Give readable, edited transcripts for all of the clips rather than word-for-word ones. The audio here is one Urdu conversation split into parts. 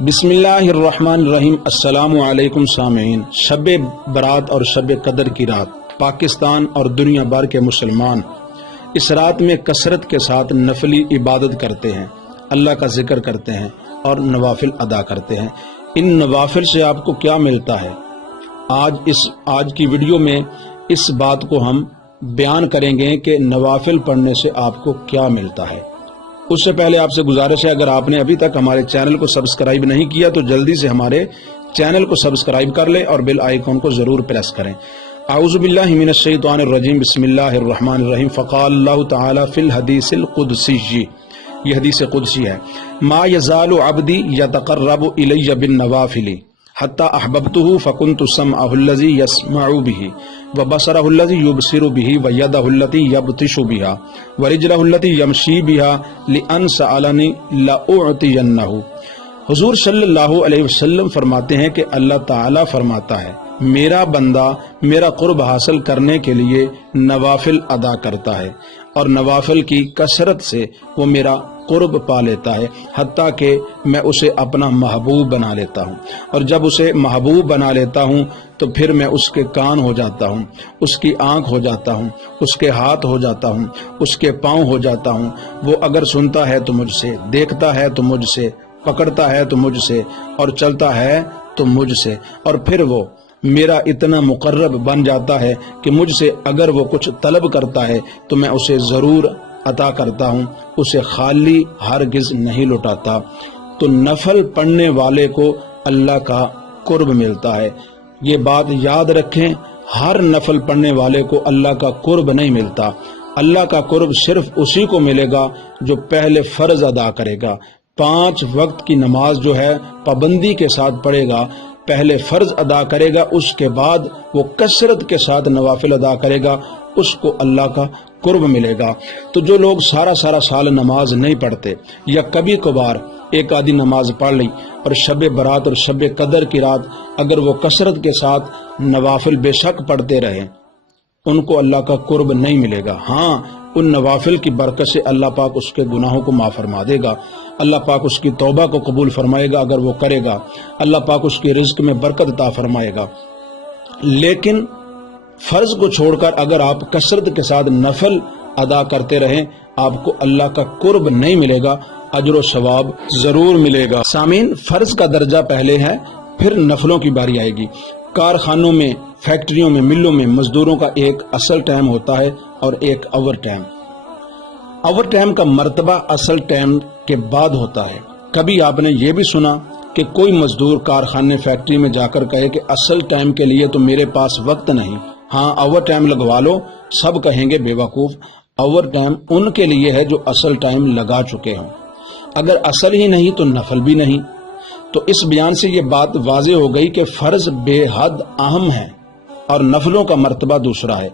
بسم اللہ الرحمن الرحیم۔ السلام علیکم سامعین۔ شب برات اور شب قدر کی رات پاکستان اور دنیا بھر کے مسلمان اس رات میں کثرت کے ساتھ نفلی عبادت کرتے ہیں، اللہ کا ذکر کرتے ہیں اور نوافل ادا کرتے ہیں۔ ان نوافل سے آپ کو کیا ملتا ہے، آج کی ویڈیو میں اس بات کو ہم بیان کریں گے کہ نوافل پڑھنے سے آپ کو کیا ملتا ہے۔ اس سے پہلے آپ سے گزارش ہے، اگر آپ نے ابھی تک ہمارے چینل کو سبسکرائب نہیں کیا تو جلدی سے ہمارے چینل کو سبسکرائب کر لیں اور بیل آئیکن کو ضرور پریس کریں۔ اعوذ باللہ من الشیطان الرجیم، بسم اللہ الرحمن الرحیم۔ فقال اللہ تعالی فی الحدیث القدسی، یہ حدیث قدسی ہے، ما یزال عبدی یتقرب الی بالنوافل حتی احببته فکنت سمعه الذی یسمع به وبصرہ الذی یبصر به ویدہ التی یبطش بها ورجلہ التی یمشی بها لئن سألنی لأعطینہ۔ حضور صلی اللہ علیہ وسلم فرماتے ہیں کہ اللہ تعالیٰ فرماتا ہے، میرا بندہ میرا قرب حاصل کرنے کے لیے نوافل ادا کرتا ہے اور نوافل کی کثرت سے وہ میرا قرب پا لیتا ہے، حتیٰ کہ میں اسے اپنا محبوب بنا لیتا ہوں، اور جب اسے محبوب بنا لیتا ہوں تو پھر میں اس کے کان ہو جاتا ہوں، اس کی آنکھ ہو جاتا ہوں، اس کے ہاتھ ہو جاتا ہوں، اس کے پاؤں ہو جاتا ہوں۔ وہ اگر سنتا ہے تو مجھ سے، دیکھتا ہے تو مجھ سے، پکڑتا ہے تو مجھ سے، اور چلتا ہے تو مجھ سے، اور پھر وہ میرا اتنا مقرب بن جاتا ہے کہ مجھ سے اگر وہ کچھ طلب کرتا ہے تو میں اسے ضرور عطا کرتا ہوں، اسے خالی ہرگز نہیں لوٹاتا۔ تو نفل پڑھنے والے کو اللہ کا قرب ملتا ہے، یہ بات یاد رکھیں۔ ہر نفل پڑھنے والے کو اللہ کا قرب نہیں ملتا۔ اللہ کا قرب صرف اسی کو ملے گا جو پہلے فرض ادا کرے گا، 5 وقت کی نماز جو ہے پابندی کے ساتھ پڑھے گا، پہلے فرض ادا کرے گا، اس کے بعد وہ کثرت کے ساتھ نوافل ادا کرے گا، اس کو اللہ کا قرب ملے گا۔ تو جو لوگ سارا سال نماز نہیں پڑھتے یا کبھی کبھار ایک آدھی نماز پڑھ لی، اور شب برات اور شب قدر کی رات اگر وہ کثرت کے ساتھ نوافل بے شک پڑھتے رہیں، ان کو اللہ کا قرب نہیں ملے گا۔ ہاں، ان نوافل کی برکت سے اللہ پاک اس کے گناہوں کو معاف فرما دے گا، اللہ پاک اس کی توبہ کو قبول فرمائے گا اگر وہ کرے گا، اللہ پاک اس کی رزق میں برکت عطا فرمائے گا۔ لیکن فرض کو چھوڑ کر اگر آپ کثرت کے ساتھ نفل ادا کرتے رہیں، آپ کو اللہ کا قرب نہیں ملے گا، اجر و ثواب ضرور ملے گا۔ سامعین، فرض کا درجہ پہلے ہے، پھر نفلوں کی باری آئے گی۔ کارخانوں میں، فیکٹریوں میں، ملوں میں مزدوروں کا ایک اصل ٹائم ہوتا ہے اور ایک اوور ٹائم۔ اوور ٹائم کا مرتبہ اصل ٹائم کے بعد ہوتا ہے۔ کبھی آپ نے یہ بھی سنا کہ کوئی مزدور کارخانے فیکٹری میں جا کر کہے کہ اصل ٹائم کے لیے تو میرے پاس وقت نہیں، ہاں اوور ٹائم لگوا لو؟ سب کہیں گے بے وقوف، اوور ٹائم ان کے لیے ہے جو اصل ٹائم لگا چکے ہوں، اگر اصل ہی نہیں تو نفل بھی نہیں۔ تو اس بیان سے یہ بات واضح ہو گئی کہ فرض بے حد اہم ہے اور نفلوں کا مرتبہ دوسرا ہے،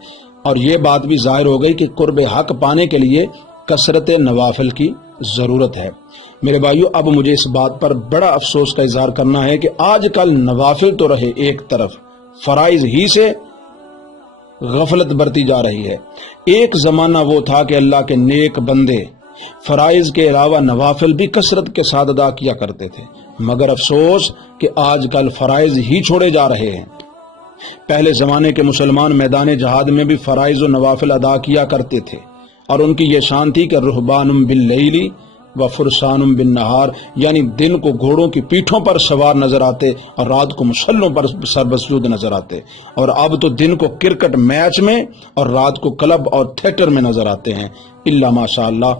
اور یہ بات بھی ظاہر ہو گئی کہ قرب حق پانے کے لیے کثرت نوافل کی ضرورت ہے۔ میرے بھائیو، اب مجھے اس بات پر بڑا افسوس کا اظہار کرنا ہے کہ آج کل نوافل تو رہے ایک طرف، فرائض ہی سے غفلت برتی جا رہی ہے۔ ایک زمانہ وہ تھا کہ اللہ کے نیک بندے فرائض کے علاوہ نوافل بھی کثرت کے ساتھ ادا کیا کرتے تھے، مگر افسوس کہ آج کل فرائض ہی چھوڑے جا رہے ہیں۔ پہلے زمانے کے مسلمان میدان جہاد میں بھی فرائض و نوافل ادا کیا کرتے تھے، اور ان کی یہ شان تھی کہ رہبان باللیل و فرسان بالنہار، یعنی دن کو گھوڑوں کی پیٹھوں پر سوار نظر آتے اور رات کو مسلوں پر سربسود نظر آتے، اور اب تو دن کو کرکٹ میچ میں اور رات کو کلب اور تھیٹر میں نظر آتے ہیں، الا ماشاء اللہ۔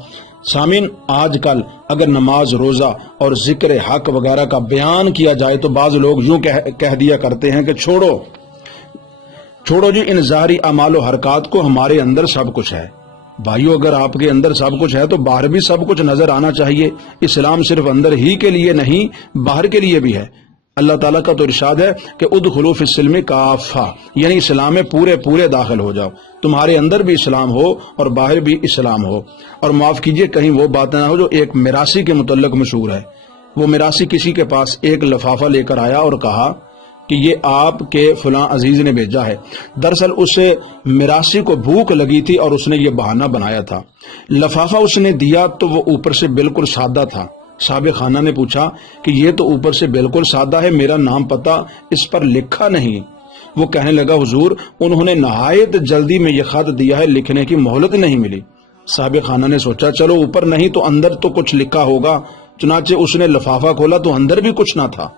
سامعین، آج کل اگر نماز، روزہ اور ذکر حق وغیرہ کا بیان کیا جائے تو بعض لوگ یوں کہہ دیا کرتے ہیں کہ چھوڑو جی ان ظاہری اعمال و حرکات کو، ہمارے اندر سب کچھ ہے۔ بھائیو، اگر آپ کے اندر سب کچھ ہے تو باہر بھی سب کچھ نظر آنا چاہیے۔ اسلام صرف اندر ہی کے لیے نہیں، باہر کے لیے بھی ہے۔ اللہ تعالیٰ کا تو ارشاد ہے کہ ادخلوا فی السلم کافہ، یعنی اسلام میں پورے داخل ہو جاؤ، تمہارے اندر بھی اسلام ہو اور باہر بھی اسلام ہو۔ اور معاف کیجئے، کہیں وہ بات نہ ہو جو ایک میراثی کے متعلق مشہور ہے۔ وہ میراثی کسی کے پاس ایک لفافہ لے کر آیا اور کہا کہ یہ آپ کے فلاں عزیز نے بھیجا ہے۔ دراصل اس میراثی کو بھوک لگی تھی اور اس نے یہ بہانہ بنایا تھا۔ لفافہ اس نے دیا تو وہ اوپر سے بالکل سادہ تھا، صاحب خانہ نے پوچھا کہ یہ تو اوپر سے بالکل سادہ ہے، میرا نام پتہ اس پر لکھا نہیں۔ وہ کہنے لگا حضور انہوں نے نہایت جلدی میں یہ خط دیا ہے، لکھنے کی مہلت نہیں ملی۔ صاحب خانہ نے سوچا چلو اوپر نہیں تو اندر تو کچھ لکھا ہوگا، چنانچہ اس نے لفافہ کھولا تو اندر بھی کچھ نہ تھا،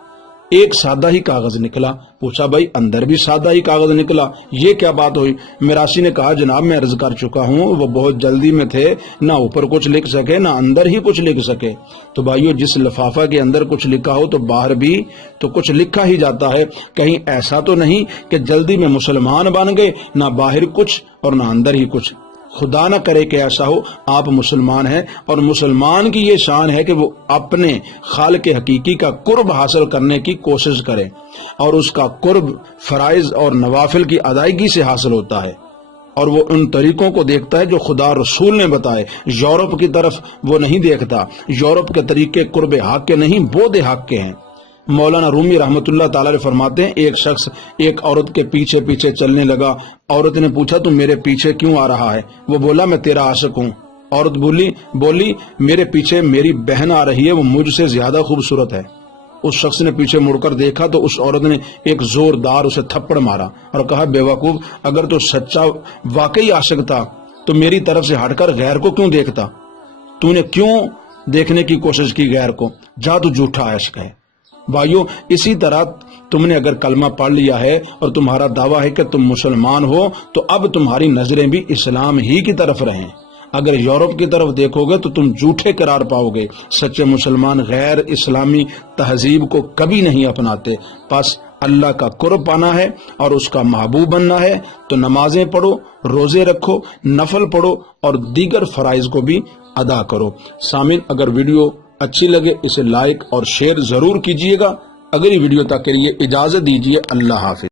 ایک سادہ ہی کاغذ نکلا۔ پوچھا بھائی اندر بھی سادہ ہی کاغذ نکلا، یہ کیا بات ہوئی؟ میراثی نے کہا جناب میں عرض کر چکا ہوں وہ بہت جلدی میں تھے، نہ اوپر کچھ لکھ سکے نہ اندر ہی کچھ لکھ سکے۔ تو بھائیو جس لفافہ کے اندر کچھ لکھا ہو تو باہر بھی تو کچھ لکھا ہی جاتا ہے، کہیں ایسا تو نہیں کہ جلدی میں مسلمان بن گئے، نہ باہر کچھ اور نہ اندر ہی کچھ۔ خدا نہ کرے کہ ایسا ہو، آپ مسلمان ہیں اور مسلمان کی یہ شان ہے کہ وہ اپنے خالق حقیقی کا قرب حاصل کرنے کی کوشش کرے، اور اس کا قرب فرائض اور نوافل کی ادائیگی سے حاصل ہوتا ہے، اور وہ ان طریقوں کو دیکھتا ہے جو خدا رسول نے بتائے۔ یورپ کی طرف وہ نہیں دیکھتا، یورپ کے طریقے قرب حق کے نہیں بود حق کے ہیں۔ مولانا رومی رحمت اللہ تعالی علیہ فرماتے ہیں ایک شخص ایک عورت کے پیچھے پیچھے چلنے لگا، عورت نے پوچھا تو میرے پیچھے کیوں آ رہا ہے؟ وہ بولا میں تیرا عاشق ہوں۔ عورت بولی میرے پیچھے میری بہن آ رہی ہے، وہ مجھ سے زیادہ خوبصورت ہے۔ اس شخص نے پیچھے مڑ کر دیکھا تو اس عورت نے ایک زوردار اسے تھپڑ مارا اور کہا بے وقوف، اگر تو سچا واقعی عاشق تھا تو میری طرف سے ہٹ کر غیر کو کیوں دیکھتا؟ تو نے کیوں دیکھنے کی کوشش کی غیر کو؟ جا تو جھوٹا عاشق ہے۔ بھائیو اسی طرح تم نے اگر کلمہ پڑھ لیا ہے اور تمہارا دعویٰ ہے کہ تم مسلمان ہو تو اب تمہاری نظریں بھی اسلام ہی کی طرف رہیں۔ اگر یورپ کی طرف دیکھو گے تو تم جھوٹے قرار پاؤ گے۔ سچے مسلمان غیر اسلامی تہذیب کو کبھی نہیں اپناتے۔ پس اللہ کا قرب پانا ہے اور اس کا محبوب بننا ہے تو نمازیں پڑھو، روزے رکھو، نفل پڑھو اور دیگر فرائض کو بھی ادا کرو۔ سامعین اگر ویڈیو اچھی لگے اسے لائک اور شیئر ضرور کیجیے گا۔ اگلی ویڈیو تک کے لیے اجازت دیجیے، اللہ حافظ۔